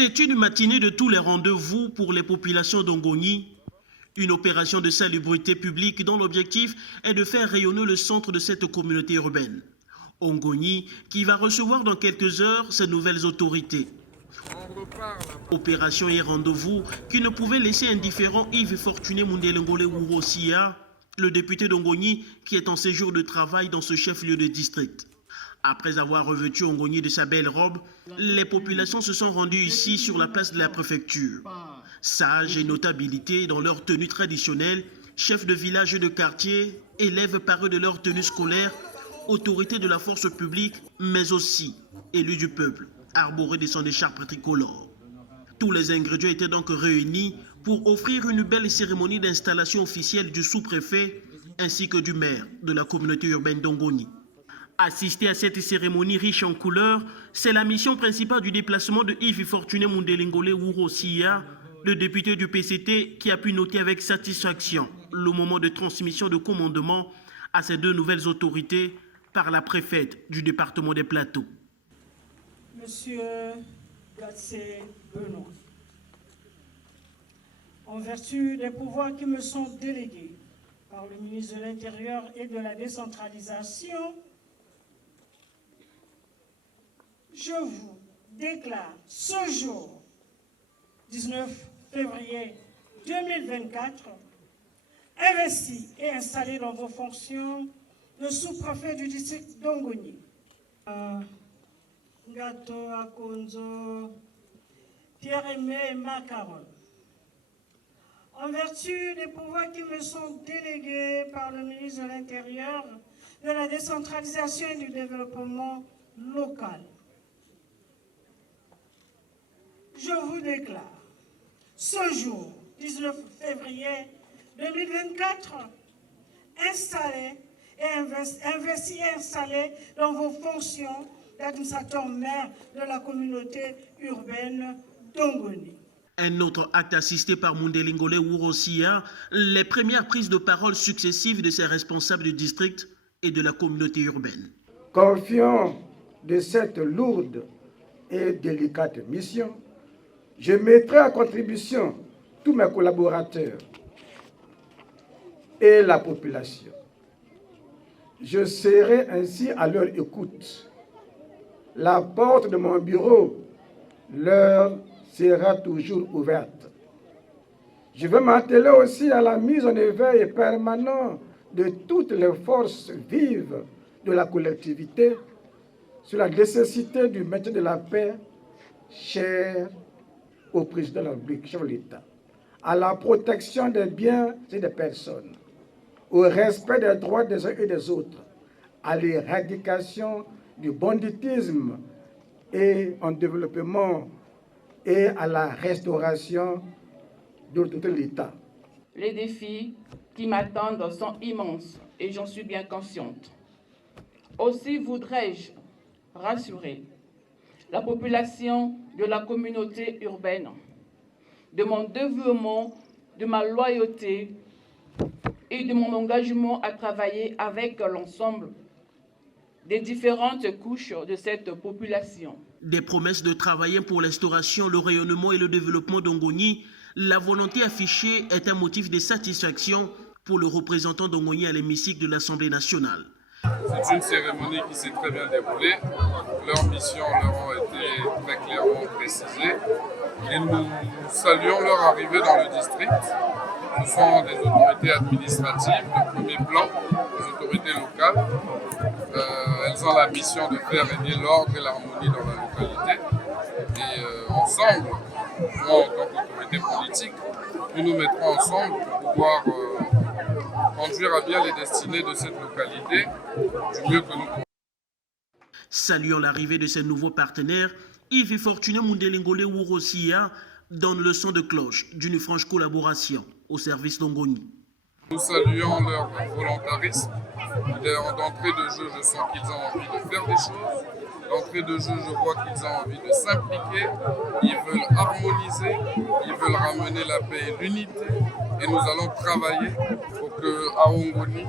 C'est une matinée de tous les rendez-vous pour les populations d'Ongoni, une opération de salubrité publique dont l'objectif est de faire rayonner le centre de cette communauté urbaine. Ongoni qui va recevoir dans quelques heures ses nouvelles autorités. Opération et rendez-vous qui ne pouvait laisser indifférent Yves Fortuné Mundelengole Wurosia, le député d'Ongoni qui est en séjour de travail dans ce chef-lieu de district. Après avoir revêtu Ongoni de sa belle robe, les populations se sont rendues ici sur la place de la préfecture. Sages et notabilités dans leur tenue traditionnelle, chefs de village et de quartier, élèves parés de leur tenue scolaire, autorités de la force publique, mais aussi élus du peuple, arborés de son écharpe tricolore. Tous les ingrédients étaient donc réunis pour offrir une belle cérémonie d'installation officielle du sous-préfet ainsi que du maire de la communauté urbaine d'Ongoni. Assister à cette cérémonie riche en couleurs, c'est la mission principale du déplacement de Yves Fortuné Mundelengole Wurosia, le député du PCT qui a pu noter avec satisfaction le moment de transmission de commandement à ces deux nouvelles autorités par la préfète du département des Plateaux. Monsieur Gatsé Benoît, en vertu des pouvoirs qui me sont délégués par le ministre de l'Intérieur et de la décentralisation, je vous déclare ce jour, 19 février 2024, investi et installé dans vos fonctions de sous-préfet du district d'Ongoni. Gato Akonzo, Pierre-Aimé Macaron. En vertu des pouvoirs qui me sont délégués par le ministre de l'Intérieur, de la décentralisation et du développement local, je vous déclare ce jour, 19 février 2024, installé et investi et installé dans vos fonctions d'administrateur maire de la communauté urbaine d'Ongoni. Un autre acte assisté par Mundelengole Wurosia, les premières prises de parole successives de ses responsables du district et de la communauté urbaine. Confiant de cette lourde et délicate mission, je mettrai à contribution tous mes collaborateurs et la population. Je serai ainsi à leur écoute. La porte de mon bureau leur sera toujours ouverte. Je veux m'atteler aussi à la mise en éveil permanent de toutes les forces vives de la collectivité sur la nécessité du maintien de la paix, cher au président de la République, chef de l'État, à la protection des biens et des personnes, au respect des droits des uns et des autres, à l'éradication du banditisme et en développement et à la restauration de l'autorité de l'État. Les défis qui m'attendent sont immenses et j'en suis bien consciente. Aussi voudrais-je rassurer la population de la communauté urbaine de mon dévouement, de ma loyauté et de mon engagement à travailler avec l'ensemble des différentes couches de cette population. Des promesses de travailler pour l'instauration, le rayonnement et le développement d'Ongoni, la volonté affichée est un motif de satisfaction pour le représentant d'Ongoni à l'hémicycle de l'Assemblée nationale. C'est une cérémonie qui s'est très bien déroulée. Leurs missions leur ont été très clairement précisées. Et nous saluons leur arrivée dans le district. Ce sont des autorités administratives de premier plan, des autorités locales. Elles ont la mission de faire régner l'ordre et l'harmonie dans la localité. Et ensemble, nous en tant qu'autorité politique, nous nous mettrons ensemble pour pouvoir conduire à bien les destinées de cette localité du mieux que nous pouvons. Saluant l'arrivée de ces nouveaux partenaires, Yves Fortuné Mundelengole Wurosia donne le son de cloche d'une franche collaboration au service d'Ongoni. Nous saluons leur volontarisme. D'entrée de jeu, je sens qu'ils ont envie de faire des choses. D'entrée de jeu, je vois qu'ils ont envie de s'impliquer. Ils veulent harmoniser, ils veulent ramener la paix et l'unité. Et nous allons travailler pour qu'à Ongoni,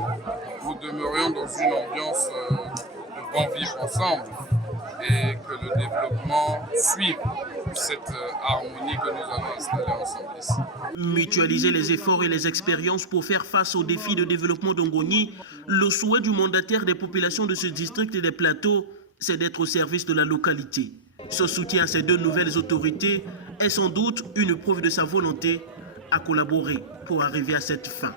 nous demeurions dans une ambiance de bon vivre ensemble et que le développement suive. cette harmonie que nous allons installer ensemble ici. Mutualiser les efforts et les expériences pour faire face aux défis de développement d'Ongoni, le souhait du mandataire des populations de ce district et des plateaux, c'est d'être au service de la localité. Ce soutien à ces deux nouvelles autorités est sans doute une preuve de sa volonté à collaborer pour arriver à cette fin.